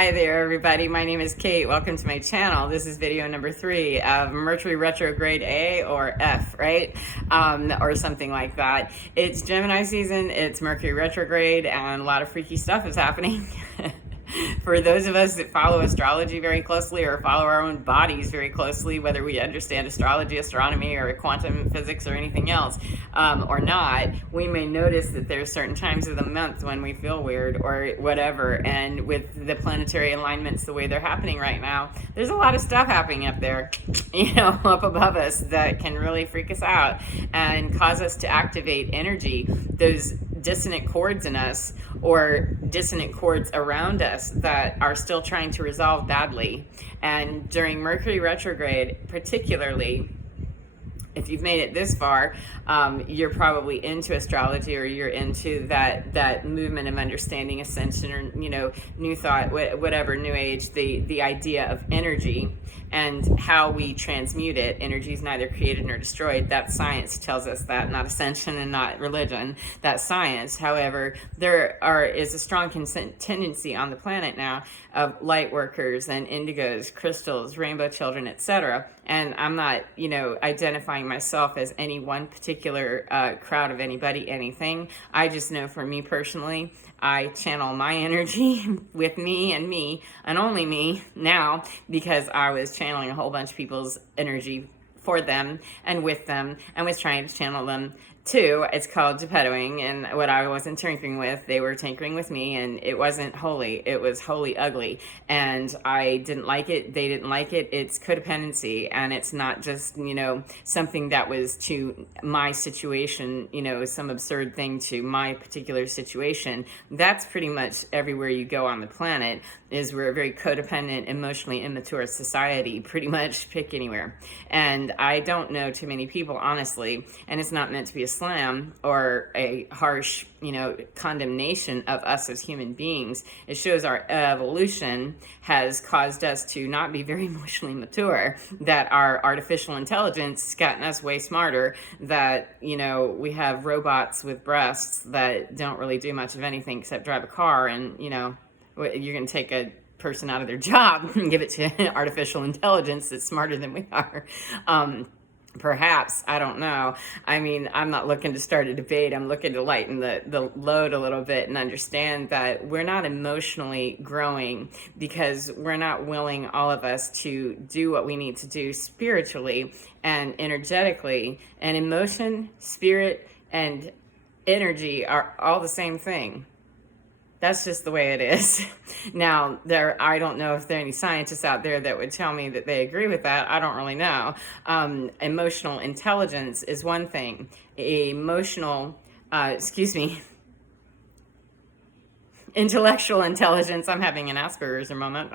Hi there, everybody. My name is Kate. Welcome to my channel. This is video number 3 of Mercury Retrograde A or F, right? Or something like that. It's Gemini season, it's Mercury Retrograde, and a lot of freaky stuff is happening. For those of us that follow astrology very closely or follow our own bodies very closely, whether we understand astrology, astronomy, or quantum physics or anything else or not, we may notice that there's certain times of the month when we feel weird or whatever. And with the planetary alignments the way they're happening right now, there's a lot of stuff happening up there, up above us that can really freak us out and cause us to activate energy, those dissonant chords in us or dissonant chords around us that are still trying to resolve badly. And during Mercury retrograde, particularly, if you've made it this far, you're probably into astrology or you're into that movement of understanding ascension or, new thought, whatever, new age, the idea of energy and how we transmute it. Energy is neither created nor destroyed. That science tells us that, not ascension and not religion. That's science. However, there is a strong tendency on the planet now of light workers and indigos, crystals, rainbow children, etc. And I'm not, identifying myself as any one particular crowd of anybody, anything. I just know for me personally, I channel my energy with me and only me now, because I was channeling a whole bunch of people's energy for them and with them and was trying to channel them too. It's called Geppettoing, and what I wasn't tinkering with, they were tinkering with me, and it wasn't holy. It was wholly ugly, and I didn't like it. They didn't like it. It's codependency, and it's not just, something that was to my situation, some absurd thing to my particular situation. That's pretty much everywhere you go on the planet. Is we're a very codependent, emotionally immature society, pretty much pick anywhere. And I don't know too many people, honestly, and it's not meant to be a slam or a harsh, condemnation of us as human beings. It shows our evolution has caused us to not be very emotionally mature, that our artificial intelligence has gotten us way smarter, that, we have robots with breasts that don't really do much of anything except drive a car, and, you're going to take a person out of their job and give it to artificial intelligence that's smarter than we are. Perhaps, I don't know. I mean, I'm not looking to start a debate. I'm looking to lighten the load a little bit and understand that we're not emotionally growing because we're not willing, all of us, to do what we need to do spiritually and energetically. And emotion, spirit, and energy are all the same thing. That's just the way it is. Now, I don't know if there are any scientists out there that would tell me that they agree with that. I don't really know. Emotional intelligence is one thing. Intellectual intelligence, I'm having an Asperger's moment,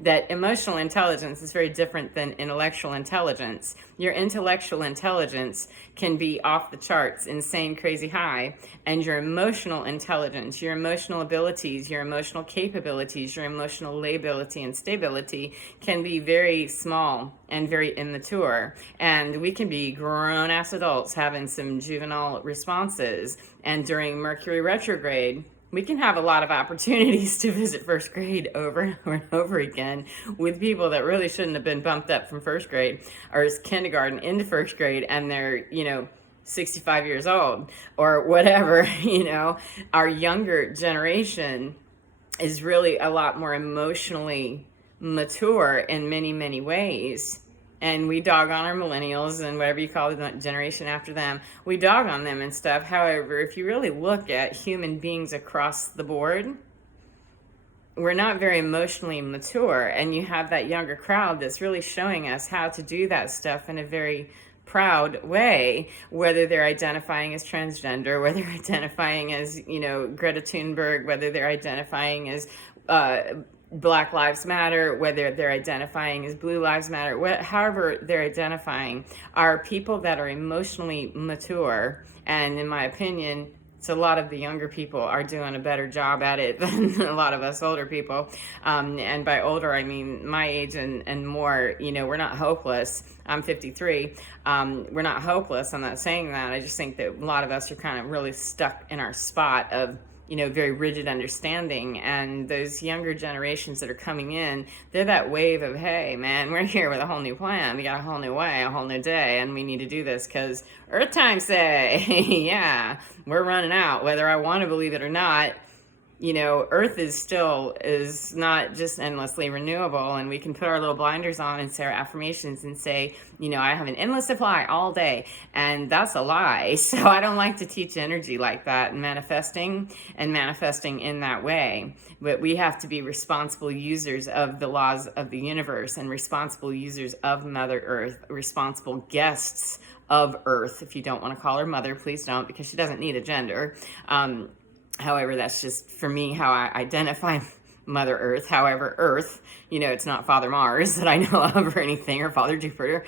that emotional intelligence is very different than intellectual intelligence. Your intellectual intelligence can be off the charts, insane, crazy high, and your emotional intelligence, your emotional abilities, your emotional capabilities, your emotional lability and stability can be very small and very immature. And we can be grown-ass adults having some juvenile responses. And during Mercury retrograde, we can have a lot of opportunities to visit first grade over and over again with people that really shouldn't have been bumped up from first grade or kindergarten into first grade, and they're, 65 years old or whatever. Our younger generation is really a lot more emotionally mature in many, many ways. And we dog on our millennials and whatever you call the generation after them. We dog on them and stuff. However, if you really look at human beings across the board, we're not very emotionally mature. And you have that younger crowd that's really showing us how to do that stuff in a very proud way, whether they're identifying as transgender, whether they're identifying as, Greta Thunberg, whether they're identifying as Black Lives Matter, whether they're identifying as Blue Lives Matter, however they're identifying, are people that are emotionally mature. And in my opinion, it's a lot of the younger people are doing a better job at it than a lot of us older people. And by older, I mean my age and more. We're not hopeless. I'm 53. We're not hopeless. I'm not saying that. I just think that a lot of us are kind of really stuck in our spot of very rigid understanding. And those younger generations that are coming in, they're that wave of, hey, man, we're here with a whole new plan. We got a whole new way, a whole new day, and we need to do this because Earth time say, yeah, we're running out. Whether I want to believe it or not, Earth is not just endlessly renewable, and we can put our little blinders on and say our affirmations and say, I have an endless supply all day, and that's a lie. So I don't like to teach energy like that and manifesting in that way. But we have to be responsible users of the laws of the universe and responsible users of Mother Earth, responsible guests of Earth. If you don't want to call her mother, please don't, because she doesn't need a gender. However, that's just, for me, how I identify Mother Earth. However, Earth, it's not Father Mars that I know of or anything, or Father Jupiter.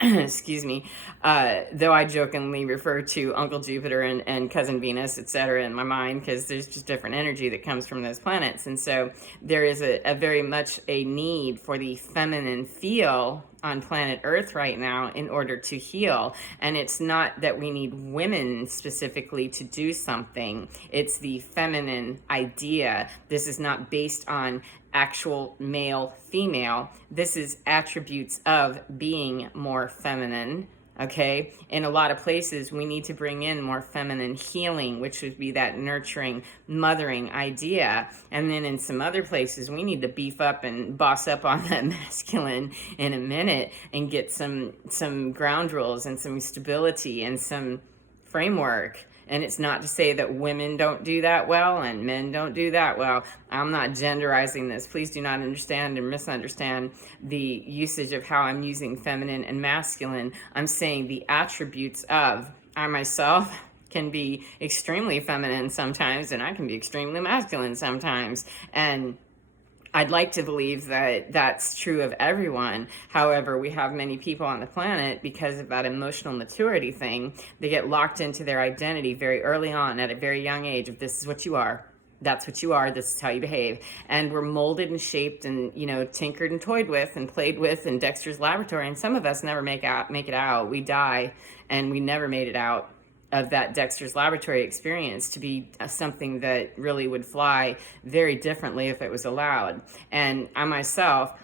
Excuse me. Though I jokingly refer to Uncle Jupiter and Cousin Venus, etc. in my mind, because there's just different energy that comes from those planets. And so there is a very much a need for the feminine feel on planet Earth right now in order to heal. And it's not that we need women specifically to do something. It's the feminine idea. This is not based on actual male, female. This is attributes of being more feminine. Okay, in a lot of places, we need to bring in more feminine healing, which would be that nurturing, mothering idea. And then in some other places, we need to beef up and boss up on that masculine in a minute and get some ground rules and some stability and some framework. And it's not to say that women don't do that well and men don't do that well. I'm not genderizing this. Please do not understand and misunderstand the usage of how I'm using feminine and masculine. I'm saying the attributes of, I myself can be extremely feminine sometimes, and I can be extremely masculine sometimes. And I'd like to believe that that's true of everyone. However, we have many people on the planet, because of that emotional maturity thing, they get locked into their identity very early on at a very young age of, this is what you are. That's what you are. This is how you behave. And we're molded and shaped and, tinkered and toyed with and played with in Dexter's laboratory. And some of us never make it out. We die and we never made it out of that Dexter's laboratory experience to be something that really would fly very differently if it was allowed. And I myself,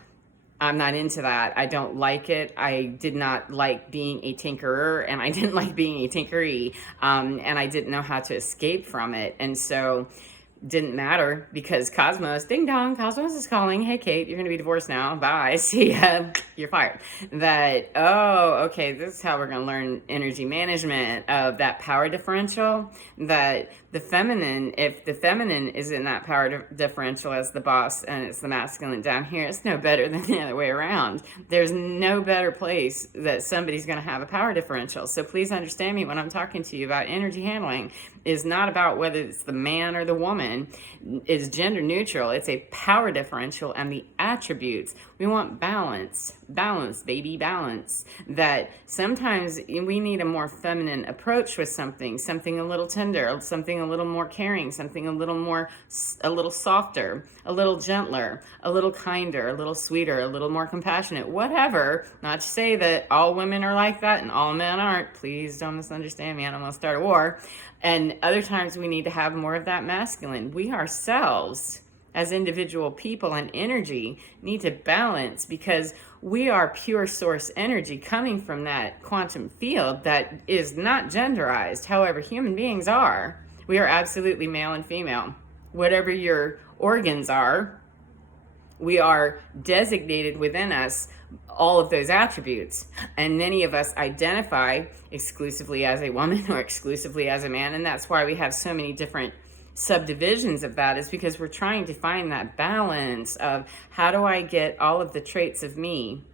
I'm not into that. I don't like it. I did not like being a tinkerer, and I didn't like being a tinkeree, and I didn't know how to escape from it. And so didn't matter, because Cosmos, ding dong, Cosmos is calling. Hey, Kate, you're going to be divorced now. Bye. See ya. You're fired. That, okay, this is how we're going to learn energy management of that power differential. That the feminine, if the feminine is in that power differential as the boss and it's the masculine down here, it's no better than the other way around. There's no better place that somebody's going to have a power differential. So please understand me when I'm talking to you about energy handling. Is not about whether it's the man or the woman. It's gender neutral. It's a power differential and the attributes. We want balance, baby, balance. That sometimes we need a more feminine approach with something a little tender, something a little more caring, something a little softer, a little gentler, a little kinder, a little sweeter, a little more compassionate, whatever. Not to say that all women are like that and all men aren't. Please don't misunderstand me. I don't want to start a war. And other times we need to have more of that masculine. We ourselves, as individual people and energy, need to balance, because we are pure source energy coming from that quantum field that is not genderized. However, human beings are. We are absolutely male and female. Whatever your organs are, we are designated within us all of those attributes. And many of us identify exclusively as a woman or exclusively as a man. And that's why we have so many different subdivisions of that, is because we're trying to find that balance of, how do I get all of the traits of me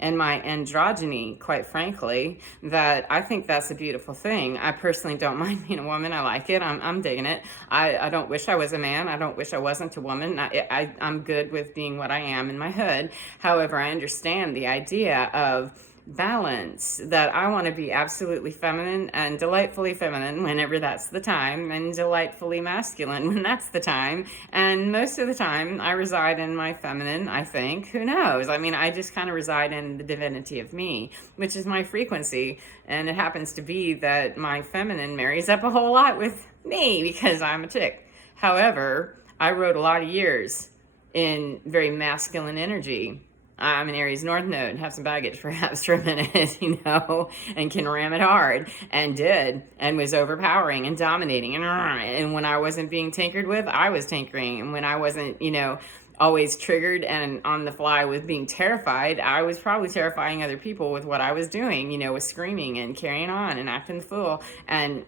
and my androgyny, quite frankly, that I think that's a beautiful thing. I personally don't mind being a woman. I like it. I'm digging it. I don't wish I was a man. I don't wish I wasn't a woman. I'm good with being what I am in my hood. However, I understand the idea of balance, that I want to be absolutely feminine and delightfully feminine whenever that's the time, and delightfully masculine when that's the time. And most of the time I reside in my feminine, I think. Who knows? I mean, I just kind of reside in the divinity of me, which is my frequency. And it happens to be that my feminine marries up a whole lot with Me, because I'm a chick. However, I wrote a lot of years in very masculine energy. I'm an Aries North Node, have some baggage perhaps for a minute, and can ram it hard, and did, and was overpowering and dominating. And when I wasn't being tinkered with, I was tinkering. And when I wasn't, always triggered and on the fly with being terrified, I was probably terrifying other people with what I was doing, with screaming and carrying on and acting the fool. And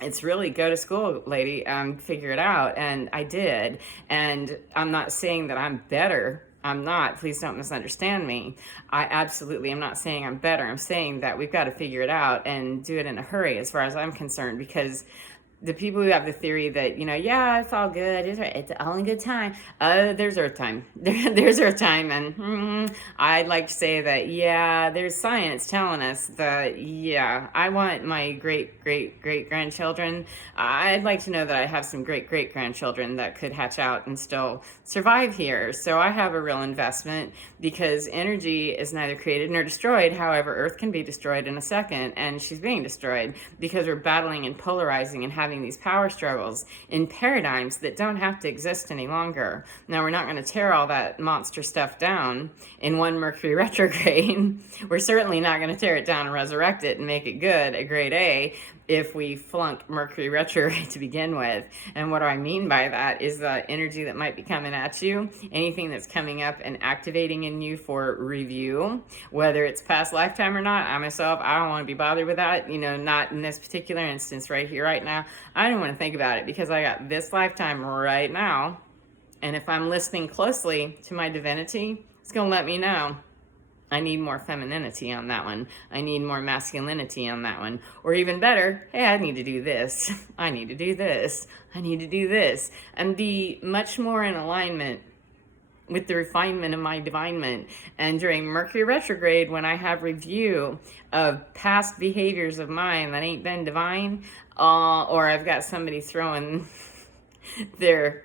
it's really go to school, lady, figure it out. And I did. And I'm not saying that I'm better. I'm not. Please don't misunderstand me. I absolutely am not saying I'm better. I'm saying that we've got to figure it out and do it in a hurry as far as I'm concerned, because the people who have the theory that, yeah, it's all good, it's all in good time. There's Earth time. There's Earth time. And I'd like to say that, yeah, there's science telling us that, yeah, I want my great-great-great-grandchildren. I'd like to know that I have some great-great-grandchildren that could hatch out and still survive here. So I have a real investment, because energy is neither created nor destroyed. However, Earth can be destroyed in a second, and she's being destroyed because we're battling and polarizing and having these power struggles in paradigms that don't have to exist any longer. Now, we're not going to tear all that monster stuff down in one Mercury retrograde. We're certainly not going to tear it down and resurrect it and make it good, a grade A, if we flunk Mercury retrograde to begin with. And what do I mean by that is the energy that might be coming at you, anything that's coming up and activating in you for review, whether it's past lifetime or not. I myself, I don't want to be bothered with that, not in this particular instance right here, right now. I don't want to think about it, because I got this lifetime right now. And if I'm listening closely to my divinity, it's going to let me know I need more femininity on that one. I need more masculinity on that one. Or even better, hey, I need to do this. I need to do this. I need to do this. And be much more in alignment with the refinement of my divinement. And during Mercury retrograde, when I have review of past behaviors of mine that ain't been divine, or I've got somebody throwing their,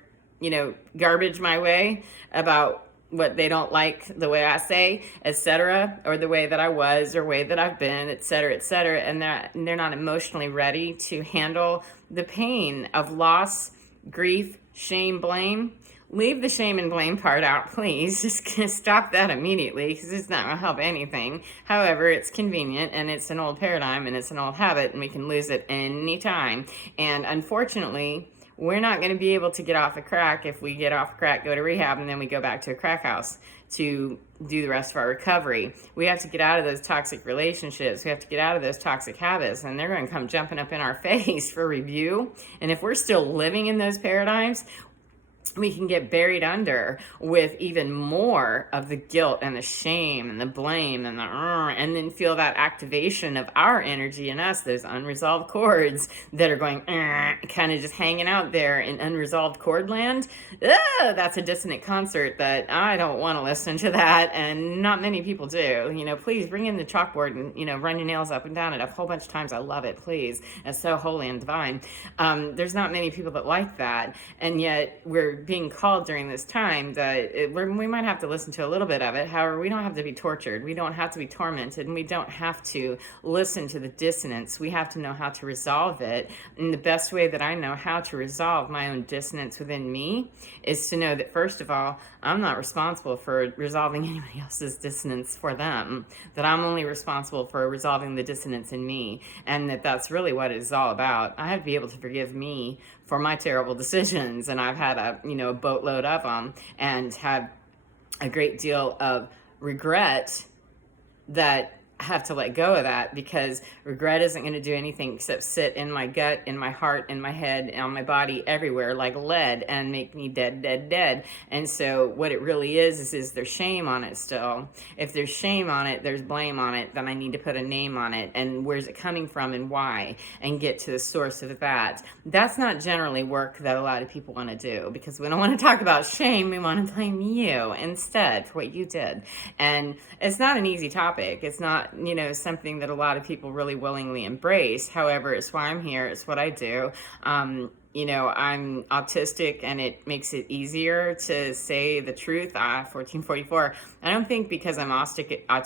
garbage my way about what they don't like the way I say, etc., or the way that I was, or way that I've been, etc., and they're not emotionally ready to handle the pain of loss, grief, shame, blame. Leave the shame and blame part out, please. Just stop that immediately, because it's not going to help anything. However, it's convenient, and it's an old paradigm, and it's an old habit, and we can lose it anytime. And unfortunately, we're not going to be able to get off a crack if we get off crack, go to rehab, and then we go back to a crack house to do the rest of our recovery. We have to get out of those toxic relationships. We have to get out of those toxic habits, and they're going to come jumping up in our face for review. And if we're still living in those paradigms, we can get buried under with even more of the guilt and the shame and the blame and and then feel that activation of our energy in us, those unresolved chords that are going kind of just hanging out there in unresolved chord land. That's a dissonant concert that I don't want to listen to that, and not many people do. Please bring in the chalkboard and run your nails up and down it a whole bunch of times. I love it, please. It's so holy and divine. There's not many people that like that, and yet we're being called during this time that we might have to listen to a little bit of it. However, we don't have to be tortured. We don't have to be tormented, and we don't have to listen to the dissonance. We have to know how to resolve it. And the best way that I know how to resolve my own dissonance within me is to know that, first of all, I'm not responsible for resolving anybody else's dissonance for them, that I'm only responsible for resolving the dissonance in me, and that's really what it's all about. I have to be able to forgive me for my terrible decisions, and I've had a boatload of them, and have a great deal of regret that I have to let go of that, because regret isn't going to do anything except sit in my gut, in my heart, in my head, on my body, everywhere like lead, and make me dead. And so what it really is there's shame on it still. If there's shame on it, there's blame on it, then I need to put a name on it, and where's it coming from and why, and get to the source of that. That's not generally work that a lot of people want to do, because we don't want to talk about shame. We want to blame you instead for what you did. And it's not an easy topic. It's not something that a lot of people really willingly embrace. However, it's why I'm here. It's what I do. you know, I'm autistic and it makes it easier to say the truth. 1444. I don't think because I'm autistic, I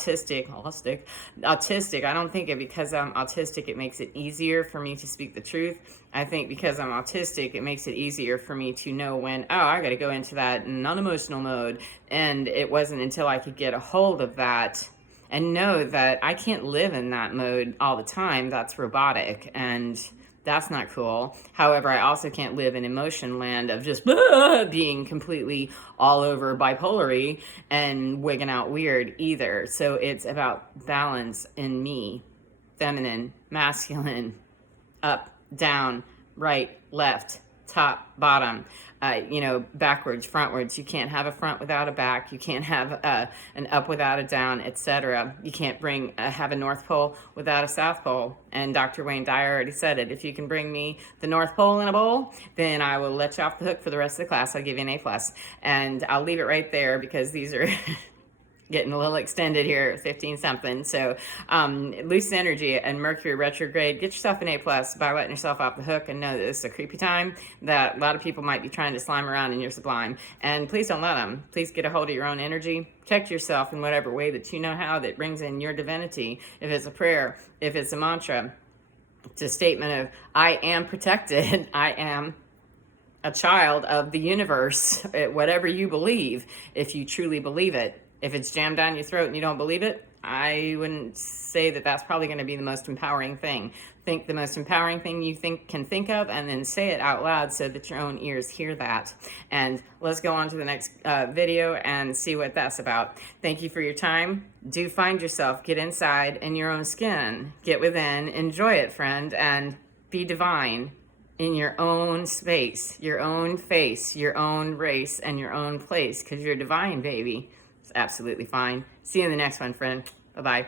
don't think it because I'm autistic, it makes it easier for me to speak the truth. I think because I'm autistic, it makes it easier for me to know when, oh, I got to go into that non-emotional mode. And it wasn't until I could get a hold of that and know that I can't live in that mode all the time. That's robotic. And that's not cool. However, I also can't live in emotion land of just being completely all over bipolary and wigging out weird either. So it's about balance in me, feminine, masculine, up, down, right, left, top, bottom, you know, backwards, frontwards. You can't have a front without a back. You can't have an up without a down, etc. You can't have a North Pole without a South Pole. And Dr. Wayne Dyer already said it. If you can bring me the North Pole in a bowl, then I will let you off the hook for the rest of the class. I'll give you an A+. And I'll leave it right there because these are getting a little extended here at 15 something. So loose energy and Mercury retrograde, get yourself an A+ by letting yourself off the hook and know that this is a creepy time, that a lot of people might be trying to slime around in your sublime. And please don't let them. Please get a hold of your own energy. Protect yourself in whatever way that you know how, that brings in your divinity. If it's a prayer, if it's a mantra, it's a statement of, I am protected. I am a child of the universe, whatever you believe, if you truly believe it. If it's jammed down your throat and you don't believe it, I wouldn't say that that's probably going to be the most empowering thing. Think the most empowering thing you can think of, and then say it out loud so that your own ears hear that. And let's go on to the next video and see what that's about. Thank you for your time. Do find yourself, get inside in your own skin, get within, enjoy it, friend, and be divine in your own space, your own face, your own race, and your own place, because you're divine, baby. It's absolutely fine. See you in the next one, friend. Bye-bye.